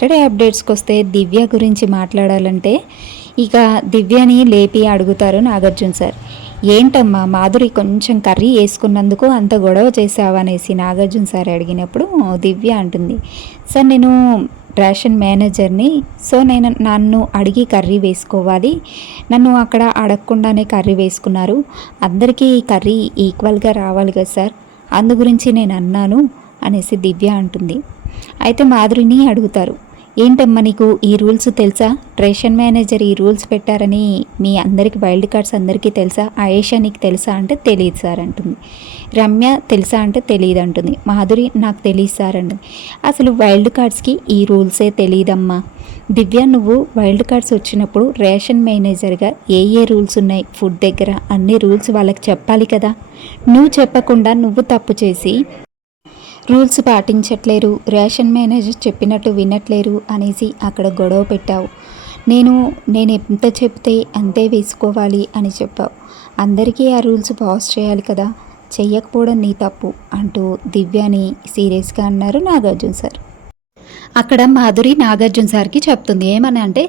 Saturday అప్డేట్స్కి వస్తే దివ్య గురించి మాట్లాడాలంటే ఇక దివ్యని లేపి అడుగుతారు నాగార్జున సార్. ఏంటమ్మా మాధురి కొంచెం కర్రీ వేసుకున్నందుకు అంత గొడవ చేసావనేసి నాగార్జున సార్ అడిగినప్పుడు దివ్య అంటుంది, సార్ నేను రేషన్ మేనేజర్ని, సో నన్ను అడిగి కర్రీ వేసుకోవాలి, నన్ను అక్కడ అడగకుండానే కర్రీ వేసుకున్నారు, అందరికీ కర్రీ ఈక్వల్గా రావాలి కదా సార్, అందు గురించి నేను అన్నాను అనేసి దివ్య అంటుంది. అయితే మాధురిని అడుగుతారు, ఏంటమ్మా నీకు ఈ రూల్స్ తెలుసా, రేషన్ మేనేజర్ ఈ రూల్స్ పెట్టారని మీ అందరికి వైల్డ్ కార్డ్స్ అందరికీ తెలుసా, ఆయేషా నీకు తెలుసా అంటే తెలియదు సార్ అంటుంది. రమ్య తెలుసా అంటే తెలియదు అంటుంది. మాధురి నాకు తెలియదు సార్ అంటుంది. అసలు వైల్డ్ కార్డ్స్కి ఈ రూల్సే తెలియదమ్మా. దివ్య నువ్వు వైల్డ్ కార్డ్స్ వచ్చినప్పుడు రేషన్ మేనేజర్గా ఏ రూల్స్ ఉన్నాయి ఫుడ్ దగ్గర అన్ని రూల్స్ వాళ్ళకి చెప్పాలి కదా, నువ్వు చెప్పకుండా నువ్వు తప్పు చేసి రూల్స్ పాటించట్లేరు, రేషన్ మేనేజర్ చెప్పినట్టు వినట్లేరు అనేసి అక్కడ గొడవ పెట్టావు. నేను ఎంత చెప్తే అంతే వేసుకోవాలి అని చెప్పావు. అందరికీ ఆ రూల్స్ పాస్ చేయాలి కదా, చెయ్యకపోవడం నీ తప్పు అంటూ దివ్యాని సీరియస్గా అన్నారు నాగార్జున సార్. అక్కడ మాధురి నాగార్జున సార్కి చెప్తుంది, ఏమని అంటే,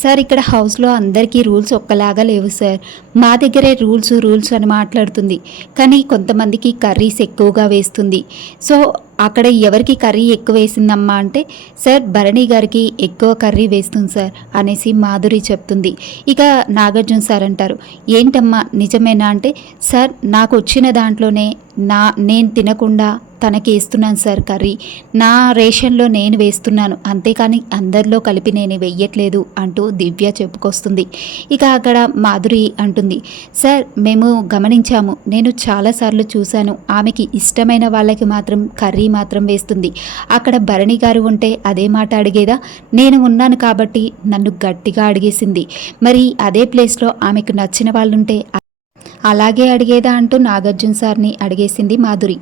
సార్ ఇక్కడ హౌస్లో అందరికీ రూల్స్ ఒక్కలాగా లేవు సార్, మా దగ్గరే రూల్స్ అని మాట్లాడుతుంది, కానీ కొంతమందికి కర్రీస్ ఎక్కువగా వేస్తుంది, సో అక్కడ ఎవరికి కర్రీ ఎక్కువ వేసిందమ్మా అంటే, సార్ భరణి గారికి ఎక్కువ కర్రీ వేస్తుంది సార్ అనేసి మాధురి చెప్తుంది. ఇక నాగార్జున సార్ అంటారు, ఏంటమ్మా నిజమేనా అంటే, సార్ నాకు వచ్చిన దాంట్లోనే నేను తినకుండా తనకి వేస్తున్నాను సార్ కర్రీ, నా రేషన్లో నేను వేస్తున్నాను, అంతేకాని అందరిలో కలిపి నేను వెయ్యట్లేదు అంటూ దివ్య చెప్పుకొస్తుంది. ఇక అక్కడ మాధురి అంటుంది, సార్ మేము గమనించాము, నేను చాలాసార్లు చూశాను, ఆమెకి ఇష్టమైన వాళ్ళకి మాత్రం కర్రీ మాత్రం వేస్తుంది, అక్కడ భరణి గారు ఉంటే అదే మాట అడిగేదా, నేను ఉన్నాను కాబట్టి నన్ను గట్టిగా అడిగేసింది, మరి అదే ప్లేస్లో ఆమెకు నచ్చిన వాళ్ళుంటే అలాగే అడిగేదా అంటూ నాగార్జున సార్ని అడిగేసింది మాధురి.